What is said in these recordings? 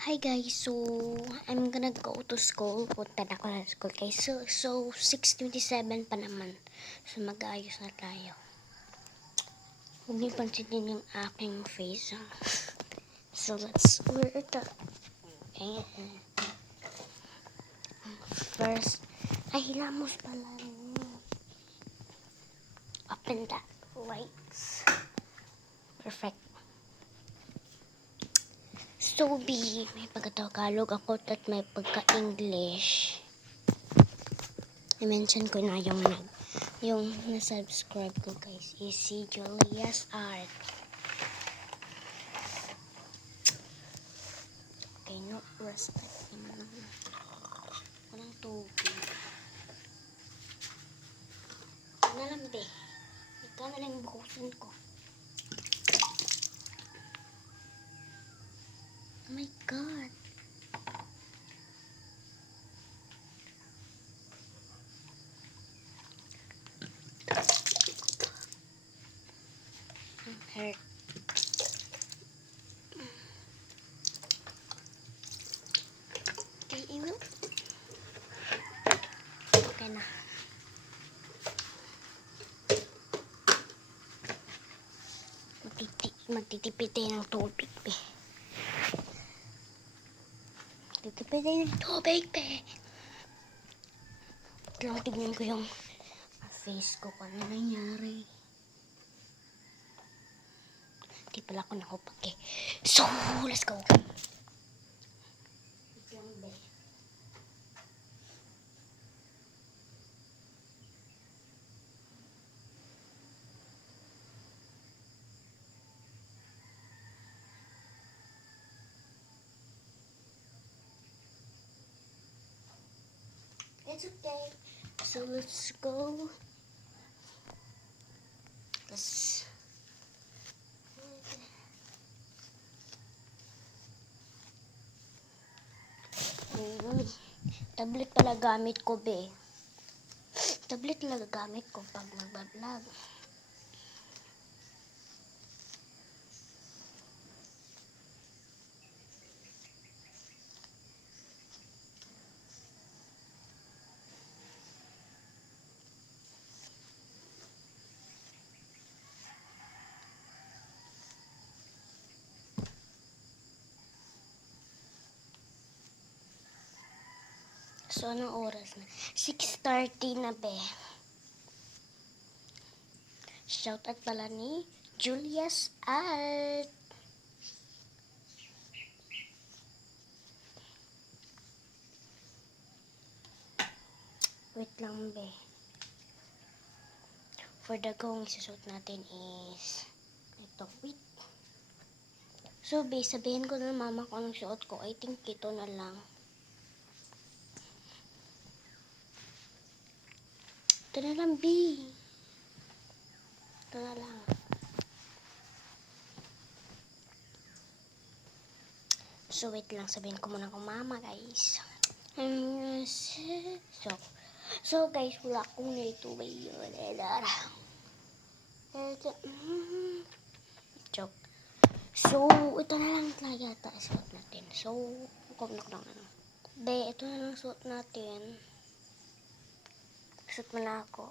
Hi guys, so I'm gonna go to school. Punta na ako sa school guys. So 6:27 pa naman. So mag-aayos na tayo. Huwag niyo pansinin yung aking face. So let's wear the first. Ay, hilamos pala. Open that lights. Perfect. So may pagka-Tagalog ako at may pagka-English. I-mention ko na yung na-subscribe ko guys is si Julia's Art. Okay, no respect naman. Walang tubig. Ano lang be? Ikaw na lang bukusan ko. Oh my God. Ang hurt. Okay, ino. Okay na. Magtitipid tayo ng tubig be. Magtitipid tayo ng tubig be. Lang tignan ko yung face ko kung ano nangyari. Di pala ako nakupag eh. So, let's go. It's okay. So let's go. Let's tablet pala gamit ko be. Tablet talaga gamit ko pag magbablog. So, anong oras na? 6:30 na be. Shoutout pala ni Julia's Art. Wait lang be. For the gown, isusuot natin is ito. Wait. So be, sabihin ko na mama ko anong suot ko. I think ito na lang. Ito na lang be. Ito na lang. So wait lang, sabihin ko muna kung mama guys. So guys, wala akong nito ba yun. Joke. So, ito na lang yata suot natin. So, kung ano. Be, ito na lang suot natin. Suot mo na ako.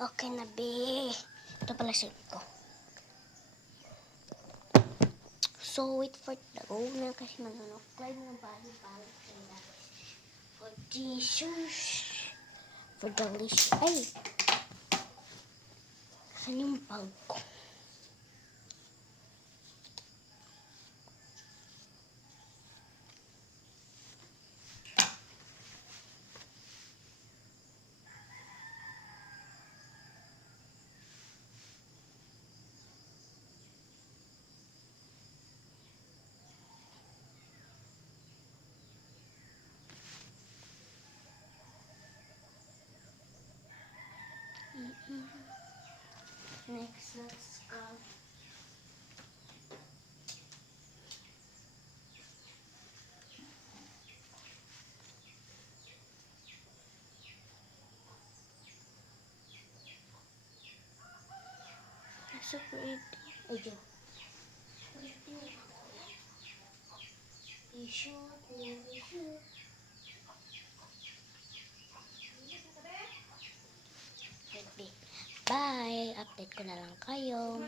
Okay na be. Ito pala suot ko. So, wait for the go na kasi manunuklay ng bali-bali. For Jesus. For the list. Ay! Saan yung bag ko? Next, let's go. So pretty. Ayun. Pretty. Bye! Update ko na lang kayo.